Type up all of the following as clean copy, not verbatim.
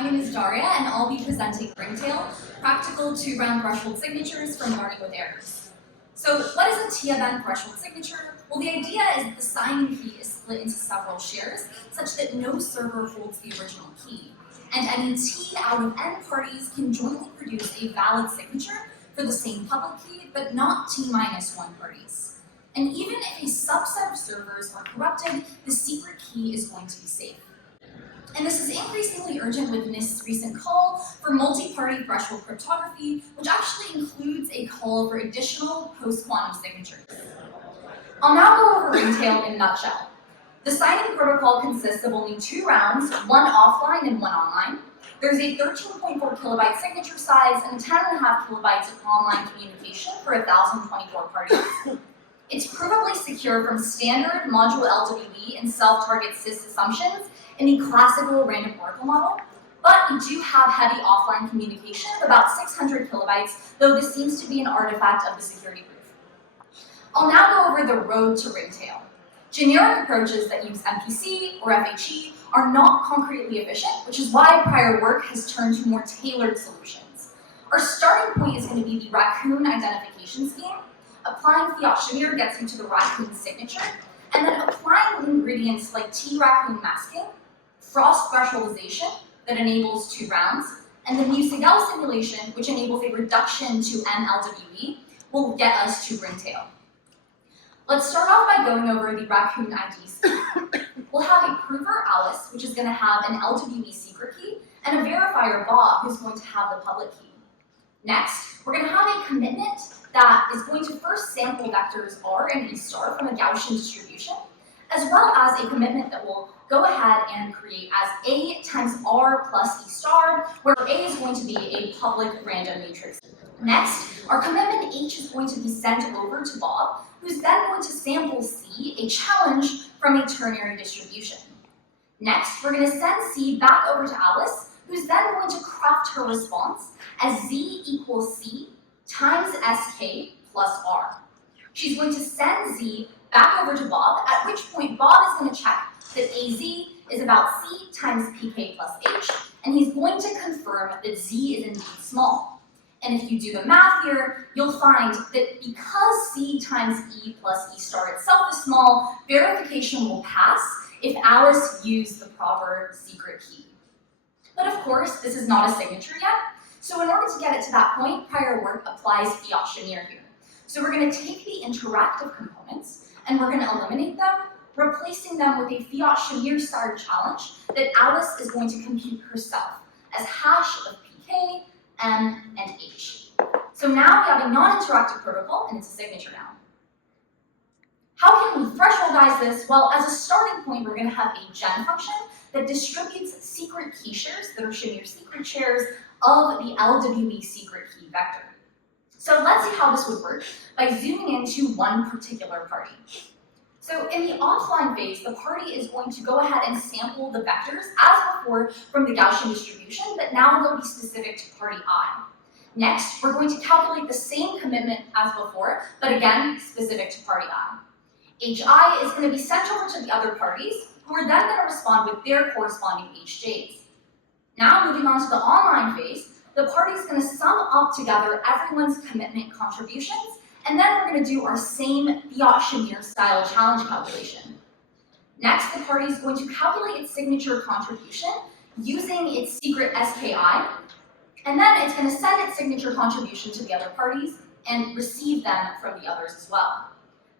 my name is Darya, and I'll be presenting Ringtail, practical two-round threshold signatures from learning with errors. So what is a T-event threshold signature? Well, the idea is that the signing key is split into several shares, such that no server holds the original key. And any T out of N parties can jointly produce a valid signature for the same public key, but not T-1 parties. And even if a subset of servers are corrupted, the secret key is going to be safe. And this is increasingly urgent with NIST's recent call for multi-party threshold cryptography, which actually includes a call for additional post-quantum signatures. I'll now go over Ringtail in a nutshell. The signing protocol consists of only 2 rounds, one offline and one online. There's a 13.4 kilobyte signature size and 10.5 kilobytes of online communication for 1,024 parties. It's provably secure from standard module LWE and self-target sys assumptions in the classical random oracle model, but we do have heavy offline communication of about 600 kilobytes, though this seems to be an artifact of the security proof. I'll now go over the road to Ringtail. Generic approaches that use MPC or FHE are not concretely efficient, which is why prior work has turned to more tailored solutions. Our starting point is going to be the raccoon identification scheme. Applying fiat-Shamir gets you to the raccoon signature, and then applying ingredients like T-raccoon masking, frost thresholdization that enables 2 rounds, and the mu-Segal simulation, which enables a reduction to MLWE, will get us to Ringtail. Let's start off by going over the raccoon ID scheme. We'll have a prover, Alice, which is going to have an LWE secret key, and a verifier, Bob, who's going to have the public key. Next, we're going to have a commitment that is going to first sample vectors R and E star from a Gaussian distribution, as well as a commitment that will go ahead and create as A times R plus E star, where A is going to be a public random matrix. Next, our commitment H is going to be sent over to Bob, who's then going to sample C, a challenge from a ternary distribution. Next, we're going to send C back over to Alice, who's then going to craft her response as Z equals C times SK plus R. She's going to send Z back over to Bob, at which point Bob is going to check that AZ is about C times PK plus H, and he's going to confirm that Z is indeed small. And if you do the math here, you'll find that because C times E plus E star itself is small, verification will pass if Alice used the proper secret key. But of course, this is not a signature yet, so in order to get it to that point, prior work applies fiat-Shamir here. So we're going to take the interactive components, and we're going to eliminate them, replacing them with a fiat-Shamir style challenge that Alice is going to compute herself as hash of PK, M, and H. So now we have a non-interactive protocol, and it's a signature now. How can we thresholdize this? Well, as a starting point, we're going to have a gen function that distributes secret key shares that are Shamir secret shares of the LWE secret key vector. So let's see how this would work by zooming into one particular party. So in the offline phase, the party is going to go ahead and sample the vectors as before from the Gaussian distribution, but now they'll be specific to party I. Next, we're going to calculate the same commitment as before, but again, specific to party I. HI is going to be sent over to the other parties, who are then going to respond with their corresponding HJs. Now moving on to the online phase, the party is going to sum up together everyone's commitment contributions, and then we're going to do our same fiat-Shamir style challenge calculation. Next, the party is going to calculate its signature contribution using its secret SKI, and then it's going to send its signature contribution to the other parties and receive them from the others as well.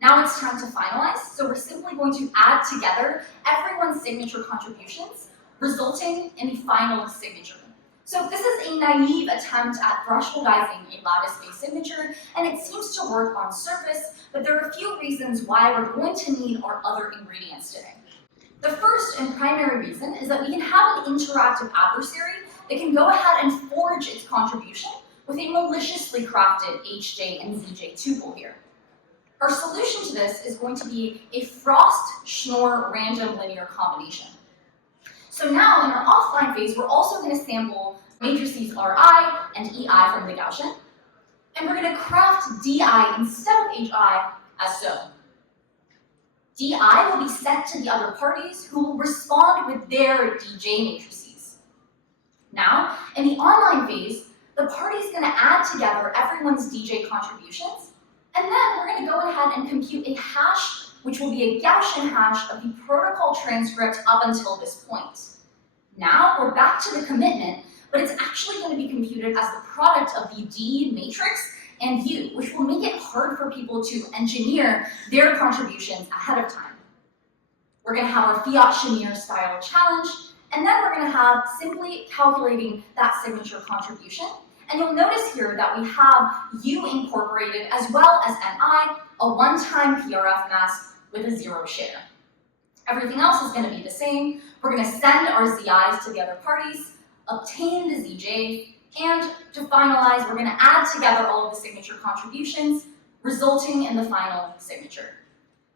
Now it's time to finalize, so we're simply going to add together everyone's signature contributions, resulting in the final signature. So this is a naive attempt at thresholdizing a lattice-based signature, and it seems to work on surface, but there are a few reasons why we're going to need our other ingredients today. The first and primary reason is that we can have an interactive adversary that can go ahead and forge its contribution with a maliciously crafted HJ and ZJ tuple here. Our solution to this is going to be a Frost-Schnorr random linear combination. So now in our offline phase, we're also going to sample matrices Ri and Ei from the Gaussian, and we're going to craft Di instead of Hi as so. Di will be sent to the other parties who will respond with their DJ matrices. Now, in the online phase, the party's going to add together everyone's DJ contributions, and then we're going to go ahead and compute a hash, which will be a Gaussian hash of the protocol transcript up until this point. Now, we're back to the commitment, but it's actually going to be computed as the product of the D matrix and U, which will make it hard for people to engineer their contributions ahead of time. We're going to have our fiat Shamir style challenge, and then we're going to have simply calculating that signature contribution. And you'll notice here that we have U incorporated as well as NI, a one-time PRF mask with a 0 share. Everything else is going to be the same. We're going to send our ZIs to the other parties, obtain the ZJ, and to finalize, we're going to add together all of the signature contributions, resulting in the final signature.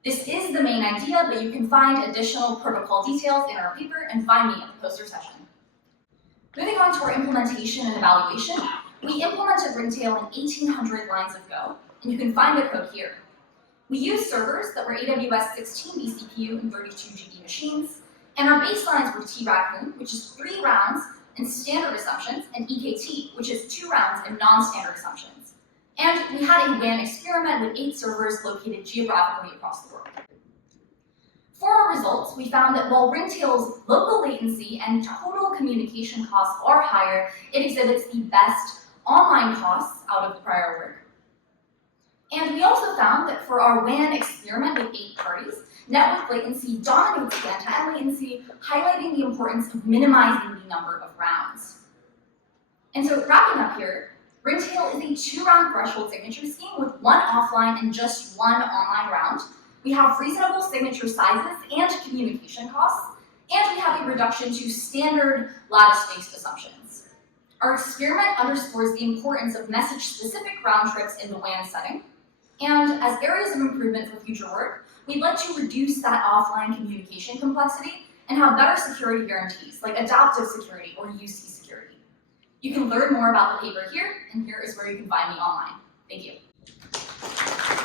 This is the main idea, but you can find additional protocol details in our paper and find me at the poster session. Moving on to our implementation and evaluation, we implemented Ringtail in 1800 lines of Go, and you can find the code here. We used servers that were AWS 16 vCPU and 32 GB machines, and our baselines were T-Raccoon, which is 3 rounds in standard assumptions, and EKT, which is 2 rounds in non-standard assumptions. And we had a WAN experiment with 8 servers located geographically across the world. For our results, we found that while Ringtail's local latency and total communication costs are higher, it exhibits the best online costs out of the prior work. And we also found that for our WAN experiment with 8 parties, network latency dominates scan-time latency, highlighting the importance of minimizing the number of rounds. And so wrapping up here, Ringtail is a 2-round threshold signature scheme with 1 offline and just 1 online round. We have reasonable signature sizes and communication costs, and we have a reduction to standard lattice-based assumptions. Our experiment underscores the importance of message-specific round trips in the WAN setting, and as areas of improvement for future work, we'd like to reduce that offline communication complexity and have better security guarantees, like adaptive security or UC security. You can learn more about the paper here, and here is where you can find me online. Thank you.